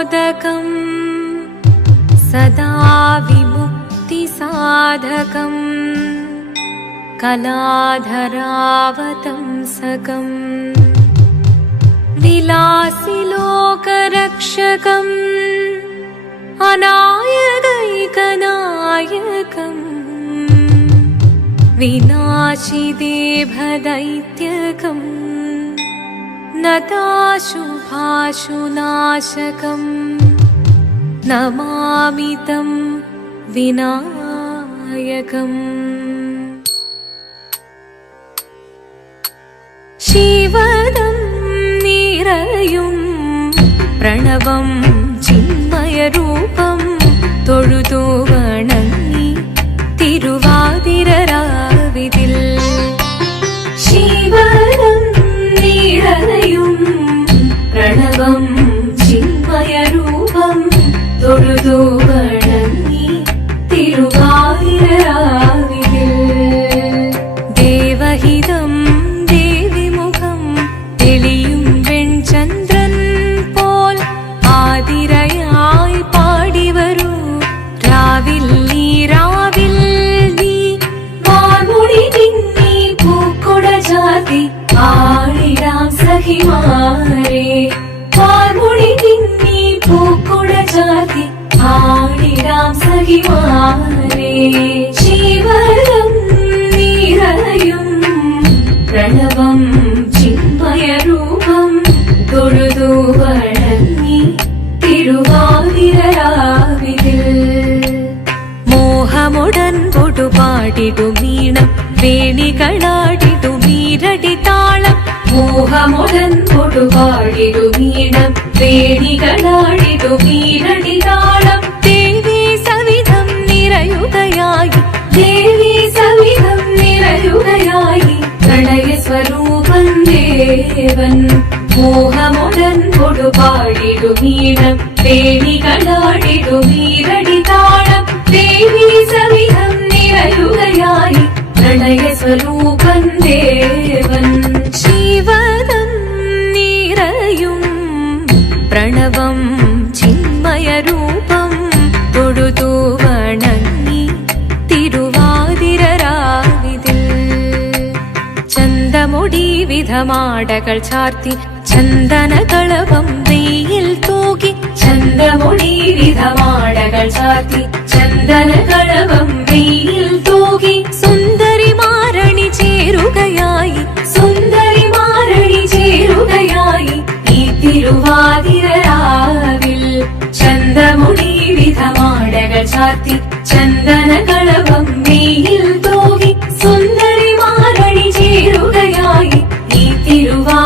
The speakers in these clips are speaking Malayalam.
मोदकम् सदा विमुक्तिसाधकम् कलाधरावतंसकम् विलासिलोकरक्षकम् अनायकैकनायकम् विनाशिदेभदैत्यकम् नताशुभाशुनाशकम् नमामि तं विनायकम्। शिवदं निरयुं प्रणवं चिन्मयरूपं തൊഴുതു വണങ്ങി തിരുവാതിരരാവിതിൽ ശിവദം നിറയും പ്രണവം ചിന്മയരൂപം തൊഴുതു വണങ്ങി തിരുവാതിരരാവിതിൽ ദേവഹിതം ദേവിമുഖം തെളിയും വെൺചന്ദ്രൻ പോൽ ആതിരയായി പാടിവരൂ രാവിൽ നീ രാവിൽ നീ വാർമുടി തിന്നി പൂക്കുട ചാർത്തി ആടിടാം സഖിമാരെ വാർമുടി തിന്നി പൂക്കുട ചാർത്തി ആടിടാം സഖിമാരെ ശിവദം നിറയും പ്രണവം ചിന്മയരൂപം തൊഴുതു വണങ്ങി തിരുവാതിരരാവിതിൽ മോഹമുടൻ പൊടുപാടിടുമീണം വേണികളാടിടുമീരടി താളം മോഹമുടൻ പൊടുപാടിടുമീണം വേണികളാടിടുമീരടി താളം ദേവി സവിധം നിറയുകയായി ദേവി സവിധം നിറയുകയായി പ്രണയ സ്വരൂപൻ ദേവൻ മോഹമുടൻ പൊടുപാടിടുമീണം വേണികളാടിടുമീരടി താളം ദേവി സവിധം നിറയുകയായി പ്രണയ സ്വരൂപൻ ദേവൻ ശിവദം നിറയും പ്രണവം ചിന്മയരൂപം തൊഴുതു വണങ്ങി തിരുവാതിരരാവിതിൽ ചന്തമുടി വിധമാടകൾ ചാർത്തി ചന്ദനകളഭം വെയിൽ തൂകി ചന്തമുടി വിധമാടകൾ ചാർത്തി ചന്ദനകളഭം വെയിൽ തൂകി സുന്ദരിമാരണി ചേരുകയായി സുന്ദരിമാരണി ചേരുകയായി ഈ തിരുവാതിരരാവിൽ ചന്തമുടി വിധമാടകൾ ചാർത്തി ചന്ദനകളഭം വെയിൽ തൂകി സുന്ദരിമാരണി ചേരുകയായി ഈ തിരുവാതിരരാവിൽ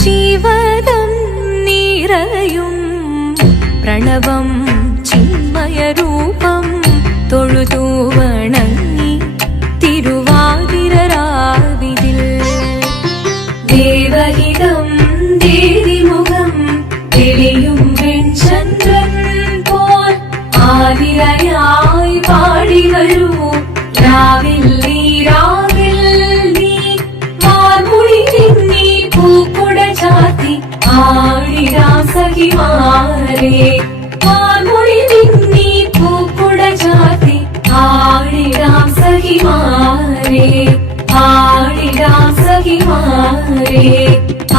ശിവദം നിറയും പ്രണവം ചിന്മയരൂപം തൊഴുതു വണങ്ങി തിരുവാതിരരാവിതിൽ ദേവഹിതം ദേവിമുഖം തെളിയും വെൺചന്ദ്രൻ പോൽ ആതിരയായി പാടിവരൂ രാവിൽ നീ രാവിൽ നീ വാർമുടി തിന്നി പൂക്കുട ചാർത്തി ആടിടാം സഖിമാരെ വാർമുടി തിന്നി പൂക്കുട ചാർത്തി ആടിടാം സഖിമാരെ ആടിടാം സഖിമാരെ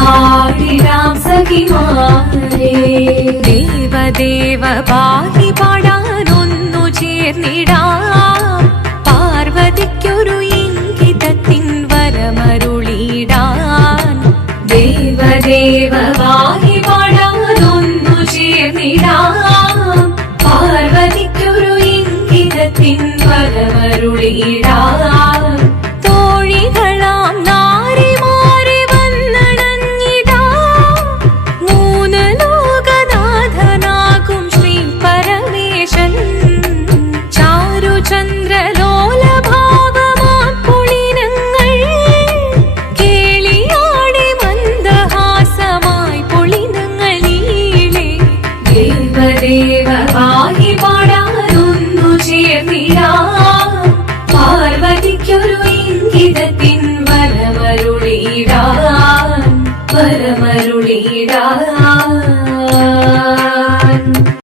ആടിടാം സഖിമാരെ ദേവദേവ പാഹി പാടാനൊന്നു ചേർന്നിടാം പാർവതിക്കൊരു ഇംഗിതത്തിൻ വരമരുളിടാൻ ദേവദേവ പാഹി പാടാനൊന്നു ചേർന്നിടാം പാർവതിക്കൊരു ഇംഗിതത്തിൻ വരമരുളിടാൻ തോഴികളാം നാരിമാരെ വന്നണഞ്ഞിടാം മൂന്ന് ലോകനാഥനാകും ശ്രീ പരമേശൻ ചാരുചന്ദ്രലോലഭാവമാം പുളിനങ്ങൾ കേളിയാടി മന്ദഹാസമായി പുളിനങ്ങൾ നീളെ ദേവദേവ പാഹി പാടാനൊന്നു ചേർന്നിടാം പാർവതിക്കൊരു ഇംഗിതത്തിൻ വരമരുളിടാൻ വരമരുളിടാൻ